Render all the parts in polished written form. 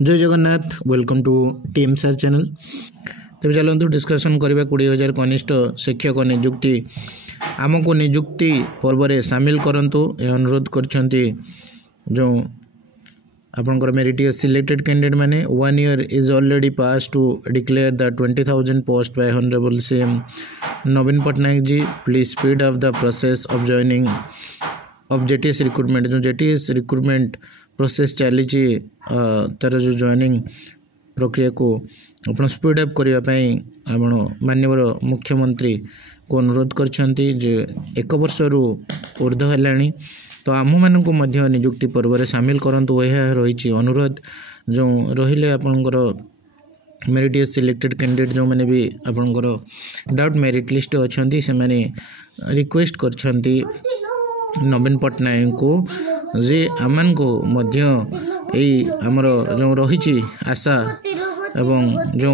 जय Jagannath welcome to team सार channel. तेज चलतु डिस्कसन करवा 20,000 कनिष्ठ शिक्षक नियुक्ति आमको नियुक्ति पर्व में सामिल करंतु अनुरोध करछंती जो आपनकर मेरिटियस सिलेक्टेड कैंडिडेट माने 1 year is already pass to declare the 20,000 post by honourable CM Naveen Patnaik ji. Please speed up the process of joining of JTS recruitment. जो जेटीएस रिक्रूटमेंट प्रोसेस चली तार जो जॉइनिंग प्रक्रिया को अपन स्पीड अप करने आपण माननीय मुख्यमंत्री को अनुरोध करछंती जे 1 वर्ष रु ऊर्ध्व है तो आम मानक नियुक्ति पर्व में सामिल करंतु यह रही अनुरोध। जो रहिले आपनकर मेरिटियस सिलेक्टेड कैंडिडेट जो मैंने भी आपनकर डाउट मेरिट लिस्ट अच्छी से मैंने रिक्वेस्ट करछंती नवीन पटनायक को जे आमान को मध्य आमर जो रही आशा एवं जो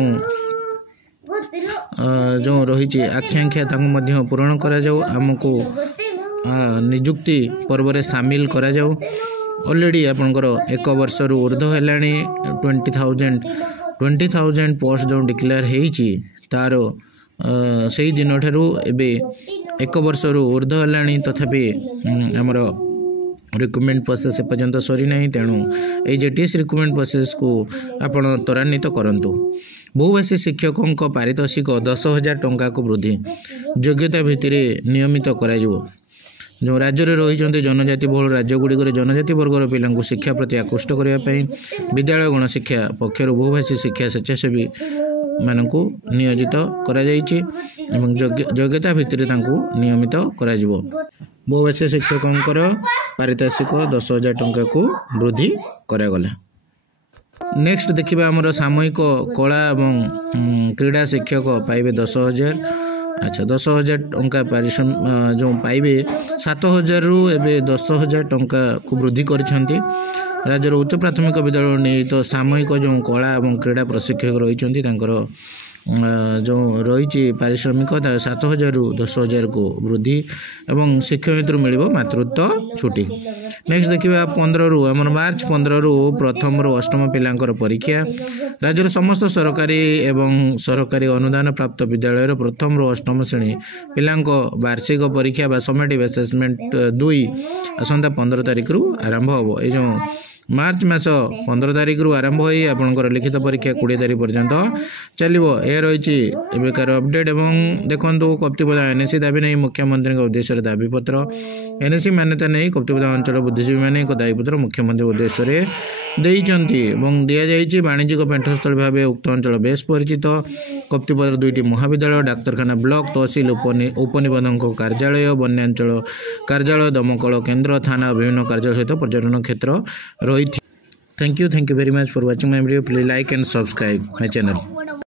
रही आकांक्षा मध्य पूरण करा जाऊ आमको नियुक्ति पर्व में सामिल करा जाऊ। ऑलरेडी आपनकर 1 वर्ष रु ऊर्ध्व है 20,000 पोस्ट जो डिक्लेयर होईची तार से दिन ठारू एबे 1 वर्ष रु ऊर्ध्व है तथापि आमर रिक्रूटमेंट प्रोसेस एपर्यंत सरी ना तेणु ये जेटीएस रिक्रूटमेंट प्रोसेस को आपण त्वरान्वित करंतु। बहुभाषी शिक्षकों पारितोषिक 10,000 टंका को वृद्धि योग्यता भित्ति नियमित करा जो राज्य में रही जनजाति बहुल राज्यगुड़िक जनजाति वर्गर पिला शिक्षा प्रति आकृष्ट करने विद्यालय गणशिक्षा पक्षर बहुभाषी शिक्षा स्वेच्छासेवी मानक नियोजित करा योग्यता भित्ति नियमित करा बहुभाषी शिक्षकों पारितोषिक 10,000 टंका को वृद्धि करागला। नेक्स्ट देखिबा हमर सामूहिक कला एवं क्रीड़ा शिक्षक पाइबे 10,000। अच्छा 10,000 टंका पारिश्रम जो पाइबे 7,000 रु एबे 10,000 टंका को वृद्धि करिसेंती। राज्यर उच्च प्राथमिक विद्यालय नियोजित सामूहिक जो कला एवं क्रीड़ा प्रशिक्षक रही जो रही पारिश्रमिक 7,000 रु 10,000 को वृद्धि एवं शिक्षयित्री मिल मातृत्व छुट्टी। नेक्स्ट देखिए 15 रु आम मार्च 15 रु प्रथम रु अष्टम पिलांकर परीक्षा राज्यर समस्त सरकारी एवं सरकारी अनुदान प्राप्त विद्यालय प्रथम रु अष्टम श्रेणी पिलांक वार्षिक परीक्षा बा समेटिव असेसमेंट 2 आसंता 15 तारिख रु आरंभ हो। ये जो मार्च मास 15 तारिख रु आरंभ हो आपनकर लिखित परीक्षा 20 तारिख पर्यंत चलिबो। ए रही एबेकार अपडेट एवं देखंतु कप्तिपदा एनएससी दाबी नहीं मुख्यमंत्री उद्देश्य दाबीपत्र एनएससी मान्यता नहीं कप्तिपदा अंचल बुद्धिजीवी मैंने एक दाबीपत्र मुख्यमंत्री उद्देश्य देइचंती एवं दिया जाइछि। वाणिज्यिक पेंठस्थल भाव उक्त अंचल बेस परिचित कप्तिपदार 2टी महाविद्यालय डाक्तरखाना ब्लॉक तहसील उपनिबंधक कार्यालय वन्यांचल कार्यालय दमकल केन्द्र थाना विभिन्न कार्यालय सहित पर्यटन क्षेत्र रही। Thank you very much for watching my video. Please like and subscribe my channel.